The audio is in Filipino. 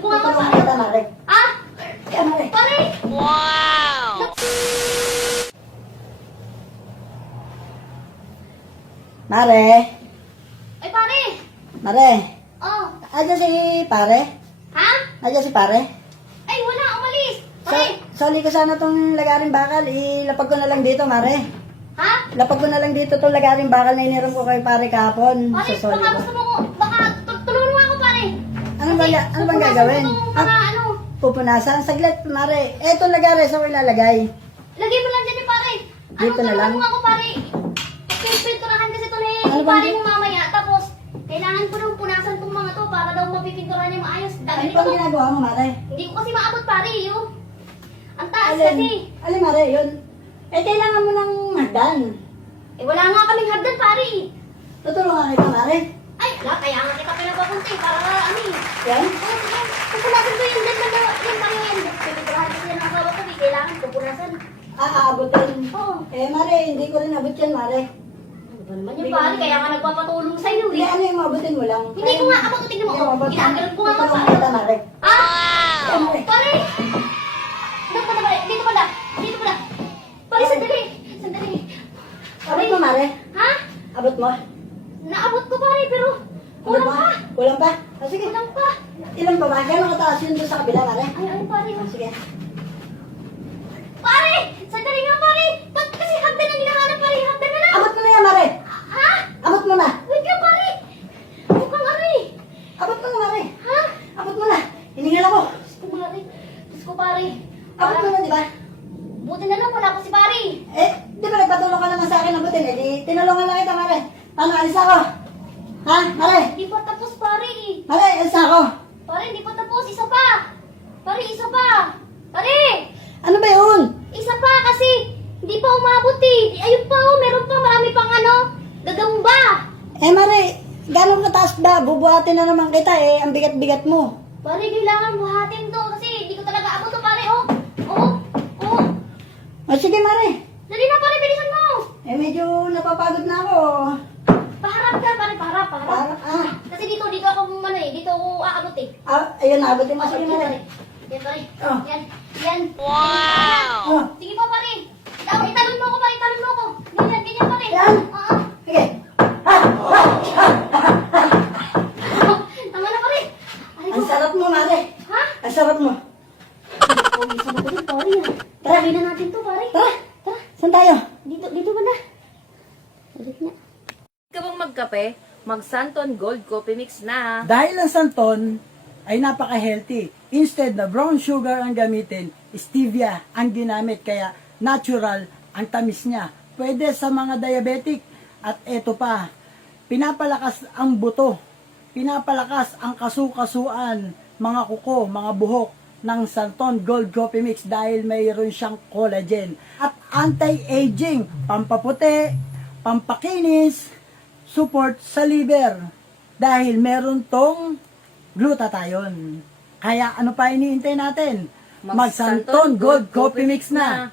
ko nga ka, pare. Kita, Mare. Ha? Kaya, Mare. Pare! Mare. Ay, pare! Mare. Oh, Aja si pare? ha? Aja si pare? Ay, wala, umalis! Pare! Sali ko sana tong lagaring bakal. Ilapag ko na lang dito, Mare. Ha? Lapag ko na lang dito tong lagaring bakal na iniram ko kay pare kahapon. Pare, Sa soli baka ko. gusto mo ko, baka tulungan mo ako, pare. Ano bang gagawin? Pupunasan ko itong mga ano. Pupunasan? Saglit, Mare. Eto lagari, saan ko ilalagay? Lagay mo lang dyan ni pare. Ano, Dito na lang? tulungan mo ako, pare. Pinturahan kasi ito na Ano yung bang pare di- mo mamaya. Tapos, kailangan ko nang punasan itong mga to para daw mapipinturahan niya maayos. Ano Dami pang ko. ginagawa mo, Mare? Hindi ko kasi maabot, pare, yun. Ang taas kasi. Alin, Mare, yun. Eh, kailangan mo ng hagdan. Eh, wala nga kaming hagdan, pare. Tutulungan kita, Mare. Ay, wala, kaya nga kita pinapapunti para ano eh. Yan. Pupunasan ko yung dead na yung pare yan. Pipinturahan kasi yan ang kawa ko, eh. Kailangan pupunasan. Aabutin. Oo. Eh, Mare, hindi ko rin abot yan, Mare. Ano ba naman yung pare? Kaya nga nagpapatulong sa'yo Hindi, eh. ano yung mabutin mo lang? Hindi ko nga abot, tignan mo. Oh, ginagalan ko nga nga Tutulungan sa kita, Mare. Ah! Yan, Mare. Pare! Dito pa na, pare. Dito pa na. Dito pa na. Pare, sandali. Sandali. Abot mo, Mare. Ha? Abot mo. Naabot ko, pare, pero kulang pa. Kulang pa? Ah, sige. Kulang pa. Ilan pa ba? Gano'ng kataas yun doon sa kabila, Mare? Ay, pare. Ah, sige. Pare! Sandali nga, pare. Ba't kasi hagdan ang hinahanap, pare? Hagdan na lang. Abot mo na yan, Mare. Ha? Abot mo na. Wait ka, pare. Mukhang ari. Abot mo na, Mare. Ha? Abot mo na. Hiningal ako. Diyos ko, pare. Diyos ko, pare. Abot mo na, di ba? Buti na lang, wala ko si pare. Eh, di ba nagpatulong ka naman sa akin abutin? Eh, di tinulungan lang kita, Mare. Paano, alis ako? Ha, Mare? Hindi pa tapos, pare. Mare, alis ako. Pare, hindi pa tapos. Isa pa. Pare, isa pa. Pare! Ano ba yun? Isa pa kasi hindi pa umabot eh. Ayun pa oh, meron pa marami pang ano. Gagamba. Eh, Mare, gano'ng kataas ba? Bubuhatin na naman kita eh. Ang bigat-bigat mo. Pare, kailangan buhatin to kasi hindi ko talaga abot to, pare. Oh, oh, oh. O, sige, Mare. Dali na, pare, bilisan mo. Eh, medyo napapagod na ako. Paharap ka, pare, paharap, paharap. Kasi dito ako ano eh, dito ako aabot eh. Ayun, abutin mo. Oh, Sige, sige, Mare. pare. Yan, pare. Oh. Yan, yan. Oh. Sige pa, pare. Italon mo ako, pare, italon mo ako. Ganyan, ganyan, pare. Yan. Oo. Sige. Tama na, pare. Aray Ang ko. sarap mo, Mare. Ha? Ang sarap mo. Oh, isa na ko din, pare. Tara. Tara, na natin to, pare. Tara. Tara. Saan tayo? Dito ba na? Ulit na. Ka bang magkape? Mag Santon Gold Coffee Mix na. Dahil ang Santon ay napaka-healthy. Instead na brown sugar ang gamitin, stevia ang ginamit. Kaya natural ang tamis niya. Pwede sa mga diabetic. At eto pa, pinapalakas ang buto. Pinapalakas ang kasukasuan, mga kuko, mga buhok ng Santon Gold Coffee Mix dahil mayroon siyang collagen. At anti-aging, pampaputi, pampakinis, support sa liver dahil meron tong glutathione. Kaya ano pa iniintay natin? Mag Santon Gold Coffee Mix na.